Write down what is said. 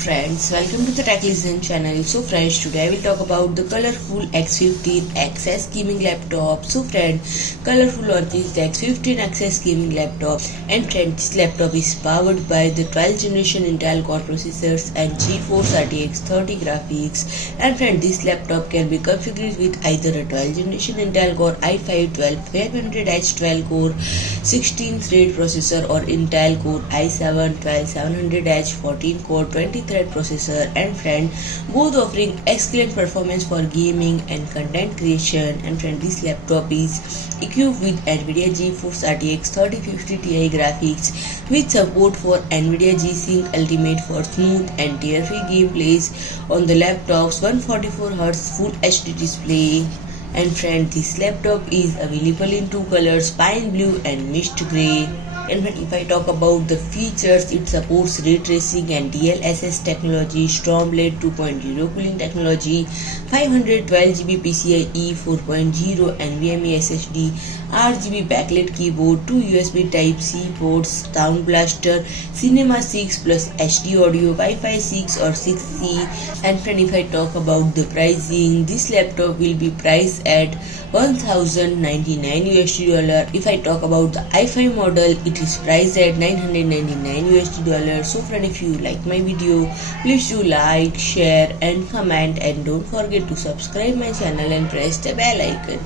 friends, welcome to the Retracing channel. So friends, today I will talk about the COLORFUL X15 XS gaming laptop. So friends, COLORFUL launches the X15 XS gaming laptop, and friends, this laptop is powered by the 12th generation Intel Core processors and GeForce RTX 30 graphics. And friends, this laptop can be configured with either a 12th generation Intel Core i5 12500H 12 core 16-thread processor or Intel Core i7 12700H 14 core 20-thread processor. And friend, both offering excellent performance for gaming and content creation. And friend, this laptop is equipped with NVIDIA GeForce RTX 3050 Ti graphics with support for NVIDIA G-SYNC Ultimate for smooth and tear-free gameplays on the laptop's 144 Hz Full HD display. And friend, this laptop is available in two colors, pine blue and mist grey. And if I talk about the features, it supports Retracing and Dlss technology, Stormblade 2.0 cooling technology, 512GB PCIe 4.0 NVMe SSD, Rgb Backlit Keyboard, 2 USB Type-C ports, Sound Blaster, Cinema 6 plus HD audio, Wi-Fi 6 or 6E. And friend, if I talk about the pricing, this laptop will be priced at $1,099. If I talk about the i5 model, it is priced at $999. So friend, if you like my video, please do like, share and comment, and don't forget to subscribe my channel and press the bell icon.